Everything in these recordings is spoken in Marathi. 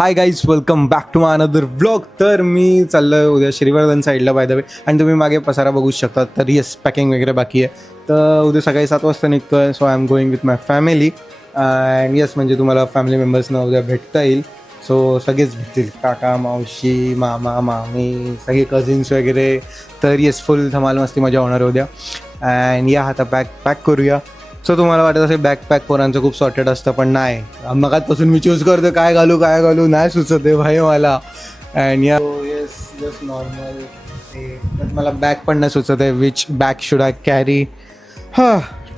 High guys, welcome back to my another vlog. तर मी चाललो आहे उद्या श्रीवर्धन साईडला बाय द वे, आणि तुम्ही मागे पसारा बघू शकता. तर येस, पॅकिंग वगैरे बाकी आहे. तर उद्या सकाळी 7 वाजता निघतो आहे. So I am going with my family and yes, म्हणजे तुम्हाला फॅमिली मेंबर्सना उद्या भेटता येईल. सो सगळेच भेटतील, काका, मावशी, मामा, मामी, सगळे कझिन्स वगैरे. तर येस, फुल धमाल मस्ती मजा होणार आहे उद्या. अँड या आता पॅक करूया. सो तुम्हाला वाटत असेल बॅकपॅक पोरांचं खूप सॉर्टेड असतं, पण नाही. मगातपासून मी चूज करतो काय घालू नाही सुचत आहे भाई मला. अँड या येस, जस्ट नॉर्मल. मला बॅग पण नाही सुचत आहे, which bag should I carry.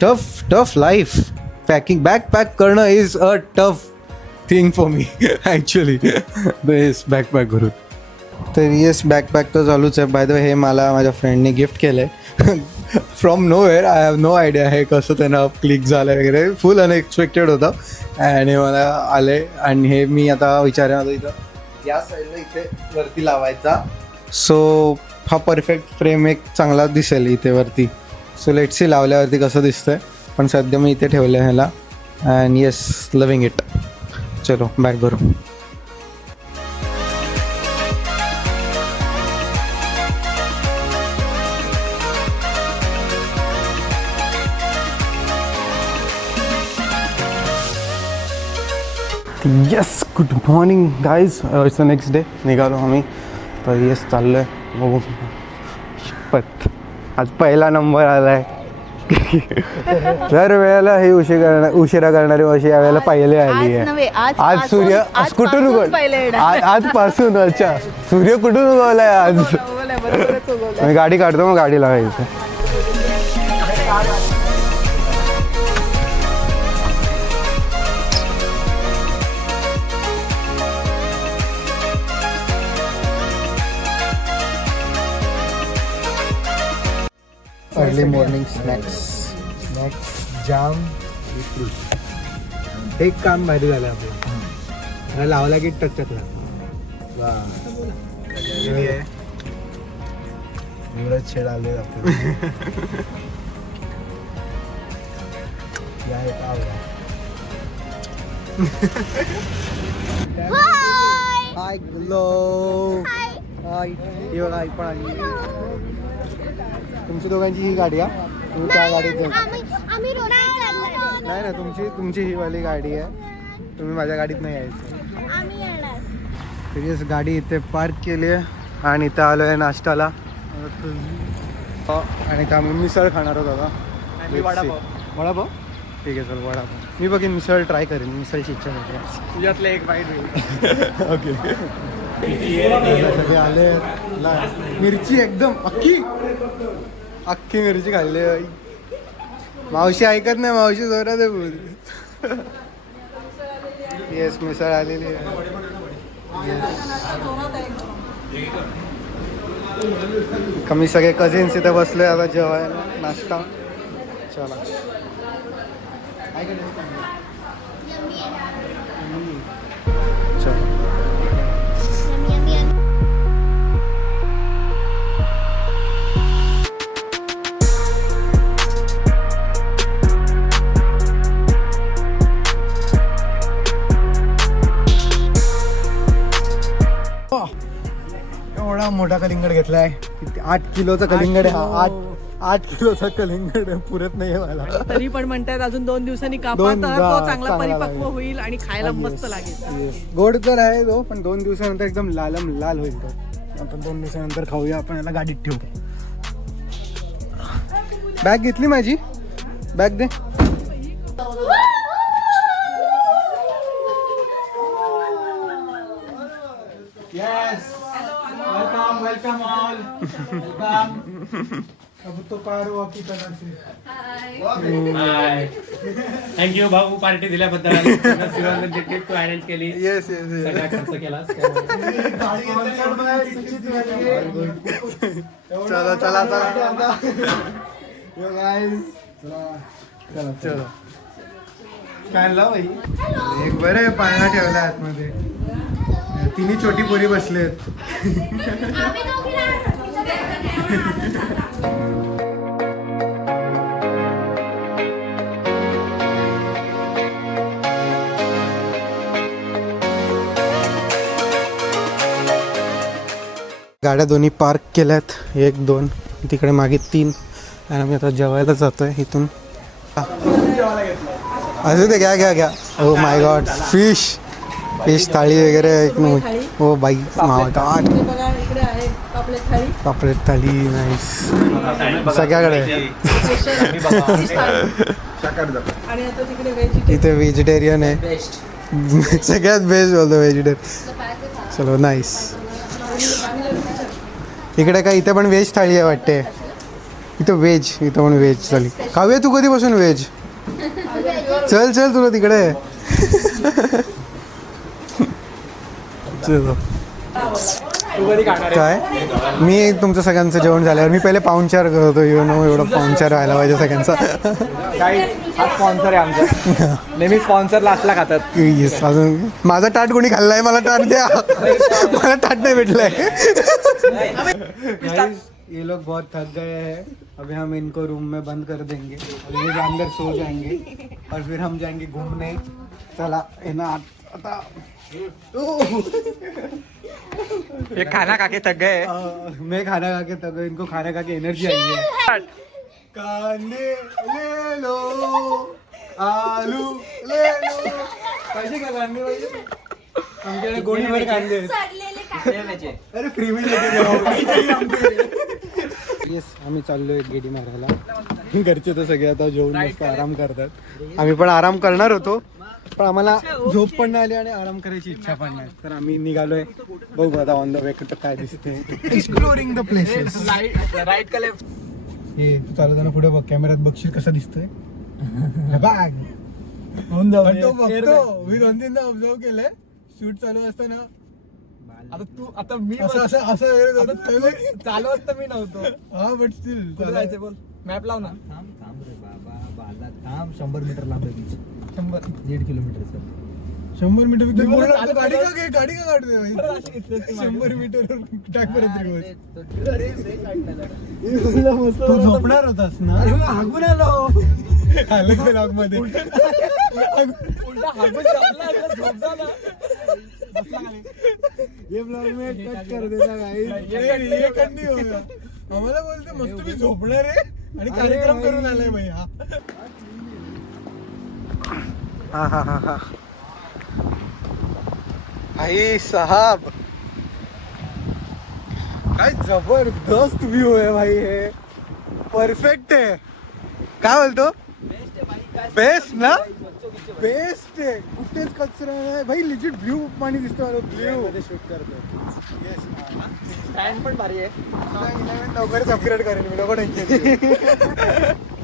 Tough life. Bag pack करणं is a tough thing for me actually. Yes, backpack करू. तर येस, बॅकपॅक तर चालूच आहे. बाय द वे, हे मला माझ्या फ्रेंडने गिफ्ट केलं आहे from nowhere. I have no idea हे कसं त्यांना क्लिक झालं वगैरे. फुल अनएक्सपेक्टेड होतं अँड हे मला आले. आणि हे मी आता विचारणार होतो इथं या साईडला इथे वरती लावायचा. सो हा परफेक्ट फ्रेम एक चांगला दिसेल इथे वरती. सो लेट्स सी लावल्यावरती कसं दिसतंय. पण सध्या मी इथे ठेवलं आहे ह्याला. And yes, loving it. चलो बॅक भरू. Yes, good morning guys. It's the next day. निघालो आम्ही. तर येस, चाललो आहे बघू. शपथ, आज पहिला नंबर आला आहे. दर वेळेला हे उशिरा करणारी अशी यावेळेला पहिले आली आहे. आज सूर्य कुठून उगवला? आजपासून. अच्छा, सूर्य कुठून उगवलाय आज? मी गाडी काढतो, मग गाडी लावायचं. अर्ली मॉर्निंग स्नॅक्स जाम. एक काम भारी झालं आपलं. लावला की टचकला. एवढंच छेड आले आपल्याला. हाय ग्लो. हाय, ही बघा, आई पण आली. तुमची दोघांची ही गाडी आहे. तुम्ही त्या गाडीत नाही ना, तुमची ही वाली गाडी आहे. तुम्ही माझ्या गाडीत नाही यायचं. तर गाडी इथे पार्क केली आहे आणि इथं आलो आहे नाश्त्याला. आणि त्या आम्ही मिसळ खाणार आहोत आता. वडापाव ठीक आहे, चल वडापाव. मी बघीन, मिसळ ट्राय करेन. मिसळची इच्छा होती. तुझ्यातलं एक बाईट होईल. ओके. सगळे आले. मिरची एकदम अख्खी मिरची खाल्ली. मावशी ऐकत नाही, मावशी जोरात आहे बोल. येस, मिसळ आलेली आहे. कमी सगळे कझिन्स इथे बसले आता जेवायला. नाश्ता. चला. चला. एवढा मोठा कलिंगड घेतलाय. 8 किलोचा कलिंगड आहे हा. 8 किलोचा कलिंगड पुरत नाहीये मला. तरी पण म्हणतात अजून 2 दिवसांनी कापा तर तो चांगला परिपक्व होईल आणि खायला मस्त लागेल. गोड तर आहे तो, पण 2 दिवसानंतर एकदम लाल होईल तो. आपण 2 दिवसानंतर खाऊया. आपण याला गाडीत ठेवू. बॅग घेतली माझी? बॅग दे. Welcome all. अब तो पारो की तरह से. हाय. थँक्यू भाऊ, पार्टी दिल्याबद्दल. श्रीवर्धनची ट्रिप तू अरेंज केली. येस सगळा खर्च केलास. चला. काय लाव भाई. एक बरं पाळणा ठेवला आतमध्ये. तिन्ही छोटी पोरी बसलेत. गाड्या दोन्ही पार्क केल्यात, 1 2 तिकडे मागे 3 आणि आम्ही आता जेवायला जातोय इथून. असू दे, घ्या. ओ माय गॉड, फिश थाळी वगैरे एक नंबर. हो बाई, माय गॉड, बघा इकडे आहे पापलेट थाळी. पापलेट थाळी नाईस सगळ्याकडे. आणि आता तिकडे व्हेज इथे व्हेजिटेरियन आहे, सगळ्यात बेस्ट बोलतो व्हेजिटेरियन. चलो नाईस. इकडे काय इथे पण व्हेज थाळी आहे वाटते. इथं पण व्हेज थाळी. खाऊया तू कधीपासून व्हेज? चल तुला तिकडे. चलो काय, मी तुमचं सगळ्यांचं जेवण झाल्यावर मी पहिले पाहुणचार करतो. एवढं पाहुणचार व्हायला पाहिजे सगळ्यांचा. स्पॉन्सर आहे आमचा, नेहमी स्पॉन्सर लास्टला खातात. येस, अजून माझा टाट कोणी खाल्लाय? मला टाट द्या. मला टाट नाही भेटलाय. ये लोग बहुत थक गए हैं, अभी हम इनको रूम में बंद कर देंगे और ये अंदर सो जाएंगे और फिर हम जाएंगे घूमने. चला है ना आता. ये खाना खा के थक गए. मैं खाना खा के थक गया, इनको खाना खा के एनर्जी आई है. कांदे ले लो, आलू ले लो. पाहिजे का कांदे? पाहिजे आमच्याकडे गोणीभर कांदे आहेत. अरे फ्री मध्ये. येस, आम्ही चाललोय गेडी मारायला. घरचे तर सगळे आता जेवून मस्त आराम करतात. आम्ही पण आराम करणार होतो, पण आम्हाला झोप पण नाही आली आणि आराम करायची इच्छा पण नाही, तर आम्ही निघालोय. बघू आता ऑन द वे कुठं काय दिसते. Exploring the places. राईट का लेफ्ट? हे तू चालवताना पुढे बघ, कॅमेऱ्यात बघशील कसं दिसतोय. बॅग तो बघतो. मी 2-3दा ऑब्झर्व केलंय शूट चालू असताना. आता मी चालवत तर मी नव्हतो. हा बट स्टील कुठे जायचं बोल, मॅप लाव ना. थांब रे बाबा, थांब. 100 मीटर लांब आहे बीच. 1.5 किलोमीटर. 100 मीटर मी बोललो, गाडी का काढते भाई? 100 मीटर टाक परत रिवर्स. तू झोपणार होतास ना? हागून आलो. आलं ब्लॉग मध्ये. उलटा हागून झोप झाला. ये ब्लॉग में कट कर देता गाइस. ये कट नहीं होगा. आम्हाला बोलते मस्त तुम्ही झोपणार आहे आणि कार्यक्रम करून आलाय भाई. हा भाई साहब, काय जबरदस्त व्यू आहे भाई. हे परफेक्ट आहे. काय बोलतो? बेस्ट ना? बेस्ट आहे, कुठेच कचरा नाही भाई. लिजिट ब्ल्यू पाणी दिसतो. ब्ल्यू शूट करतो. येस, स्टँड पण भारी आहे. लवकरच अपग्रेड करेन मी. नको टेन्शन.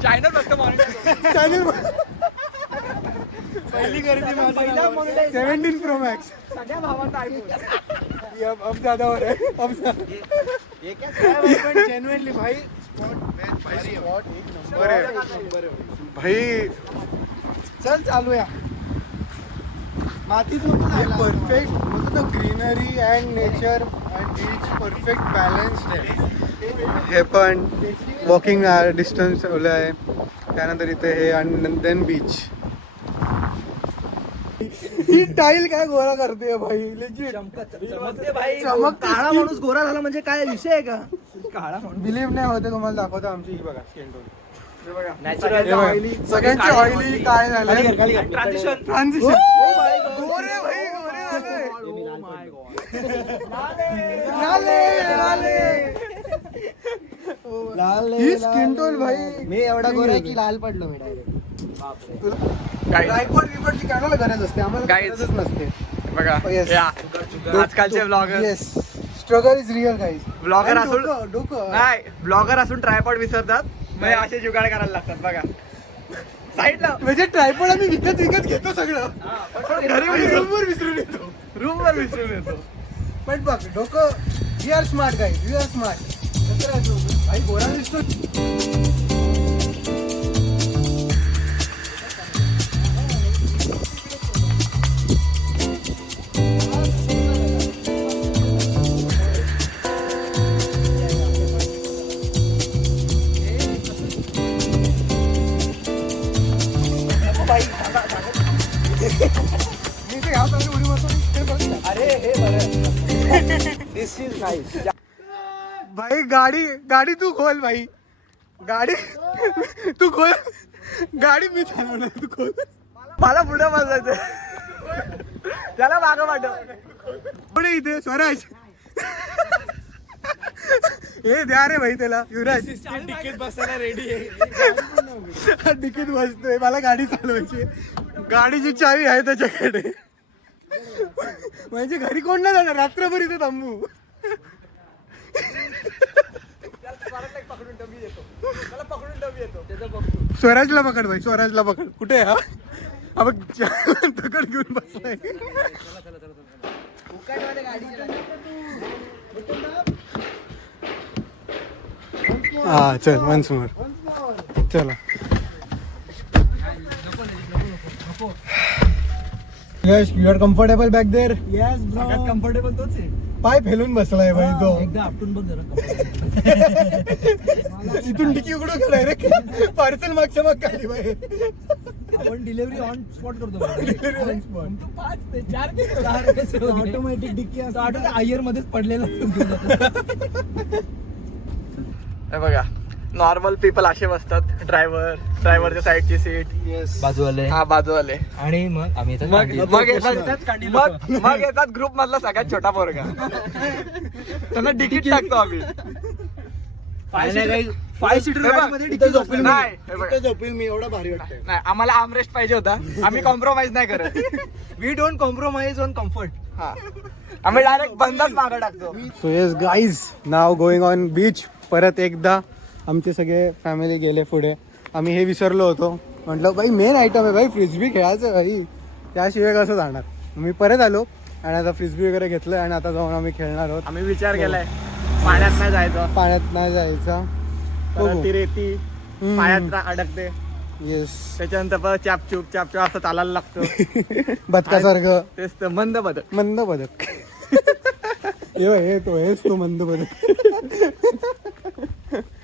चॅनल फक्त मॉनिटर. चॅनल पहिली गर्दी 17 प्रो मॅक्स. सगळ्या भावांचा आयफोन. अब ज्यादा हो रहा है. अब जेन्युइनली भाई स्पॉट एक नंबर आहे भाई. चल चालूया. मातीत परफेक्ट होतं. Greenery and nature and beach perfect balanced आहे. हे पण वॉकिंग डिस्टन्स ठेवलं आहे. त्यानंतर इथे हे आणि देन बीच. ही टाईल काय गोरा करते भाई. चमकते भाई. चमकते. काळा माणूस गोरा झाला म्हणजे काय विषय आहे का? काळा बिलीव्ह नाही होते. तुम्हाला दाखवतो आमची ही बघा स्किन टोन. नॅचरल ऑइली, सगळ्यांची ऑइली काय झालं. ट्रान्झिशन. गोरे भाई, गोरे झाले. ही स्किन टोन भाई. मी एवढा गोरा आहे की लाल पडलो मी डायरेक्ट. ट्रायपॉड बिपॉडची काढायला गरज असते, आम्हाला Guys. गरजच नसते. बघा Yes. या आजकालचे blogger. Yes, struggle is real guys. Blogger असून डोकं नाही, ब्लॉगर असून ट्रायपॉड विसरतात. म्हणजे असे जुगाड करायला लागतात. बघा साईडला म्हणजे ट्रायपॉड आम्ही विकत घेतो सगळं. रूमवर विसरून येतो. रूमवर विसरून येतो. पण बघ डोकं. We are smart guys, we are smart. भाई गोरा दिसतो. मी ते ह्या चांगली उडी मारतो. अरे हे बरं. दिस इज नाईस. भाई गाडी तू खोल भाई, गाडी तू खोल, गाडी मी चालवणार, तू खोल. मला पुढे बसायचं, त्याला मागं पाठव. पुढे इथे स्वराज. हे द्या रे भाई त्याला, युवराज तिकीट बसायला रेडी आहे. तिकीट बसतोय, मला गाडी चालवायची, गाडीची चावी आहे त्याच्याकडे. म्हणजे घरी कोण नाही जाणार, रात्रभर इथे थांबू. स्वराजला पकड भाई, स्वराजला पकड. कुठे आहे हा? हा बघ दगड घेऊन बसलाय. हा चल, वन्स मोर. चला. Yash, you are comfortable back there? Yes bro, comfortable तोच आहे. पाय फेलून बसलाय भाई तो. एकदा आपटून बघ जरा. इथून डिकी उघडून डायरेक्ट पार्सल मागच्या माग काढली बाहेर. आपण डिलिव्हरी ऑन स्पॉट करतो. Delivery on spot. 5 ते 4 ऑटोमॅटिक डिक्की असतो. आयर मध्येच पडलेला. हे बघा, नॉर्मल पीपल असे बसतात. ड्रायव्हरच्या साईडची सीट, बाजूवाले हा बाजूवाले. आणि मग आम्ही इथं मग कांडी- मग येतात ग्रुप मधला सगळ्यात छोटा पोरगा. त्यांना तिकीट टाकतो आम्ही. फाय सीटर हे बघ, गाडीमध्ये डिक्की झोपेल. नाही हे बघ, झोपेल मी, एवढा भारी वाटतंय. नाही आम्हाला आर्मरेस्ट पाहिजे होता. आम्ही कॉम्प्रोमाइज नाही करत. We don't compromise on comfort. हा, आम्ही डायरेक्ट बंदच मागं टाकतो. So yes guys, now going on beach. परत एकदा आमचे सगळे फॅमिली गेले पुढे. आम्ही हे विसरलो होतो. म्हटलं भाई मेन आयटम आहे भाई, फ्रिस्बी खेळायचं भाई, त्याशिवाय कसं जाणार. मी परत आलो आणि आता फ्रिस्बी वगैरे घेतलं आणि आता जाऊन आम्ही खेळणार आहोत. आम्ही विचार केलाय पाण्यात नाही जायचं, पाण्यात नाही जायचा. परत ती रेती पायात अडकते. येस, त्याच्यानंतर परत चापचूप असं चालायला लागतं. बदकासारखं. तेच तर मंद बदक. मंद बदक. हेच तो मंद बदक.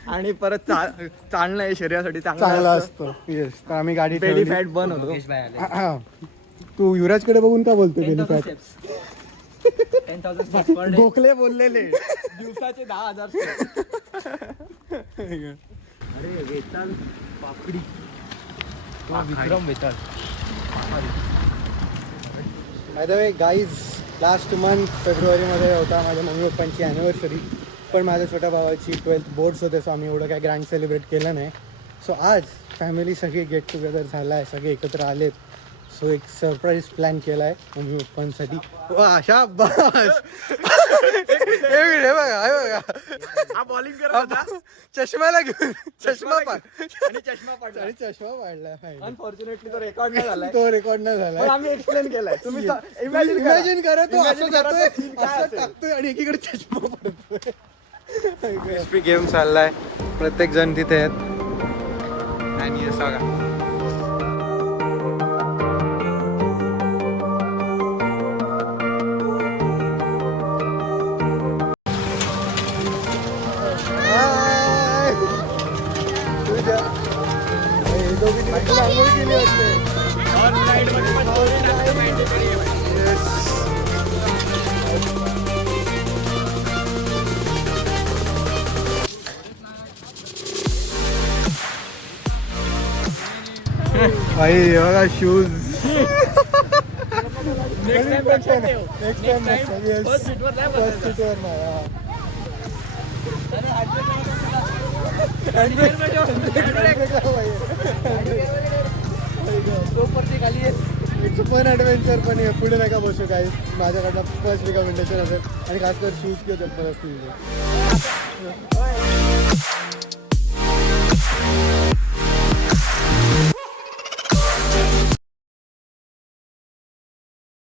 आणि परत चालणं हे शरीरासाठी चांगला चांगलं असतो. येस, तर आम्ही गाडी बेली ठेवली. फॅट बर्न होतो. हा. तू युवराजकडे बघून का बोलतो belly fat? 10,000 steps per day. Gokhale बोललेले. दिवसाचे 10,000. अरे वेताल पापडी Vikram Vetal. By the way guys, last month फेब्रुवारीमध्ये होता माझ्या मम्मी पप्पांची ॲनिव्हर्सरी. पण माझ्या छोट्या भावाची 12th बोर्ड्स होते, सो आम्ही एवढं काय ग्रँड सेलिब्रेट केलं नाही. सो आज फॅमिली सगळी गेट टुगेदर झाला आहे, सगळे एकत्र आलेत. सो एक सरप्राईज प्लॅन केला आहे मम्मी पप्पांसाठी. शाबास. हे बघा, हे बघा, हा बॉलिंग करत होता. चष्म्याला घेऊन चष्मा पाड आणि चष्मा पाडला. आणि चष्मा पाडला. अनफॉर्च्युनेटली तो रेकॉर्ड नाही झालाय. तो रेकॉर्ड नाही झाला. पण आम्ही एक्सप्लेन केलाय. तुम्ही इमॅजिन करा, तो असं जातोय, scene काय असं असेल. टाकतोय आणि एकीकडे चष्मा पडतोय. क्रिस्पी गेम चाललाय, प्रत्येक जण तिथे आहेत. आणि हे सगळं आंघोळ केली वाटते. भाई बघा शूज. नेक्स्ट टाइम फर्स्ट सीटवर नाही. It's fun adventure. पण पुढे नाही का बसू काही, माझ्याकडनं फर्स्ट रिकमेंडेशन असेल. आणि खास कर शूज किंवा चप्पल असतील.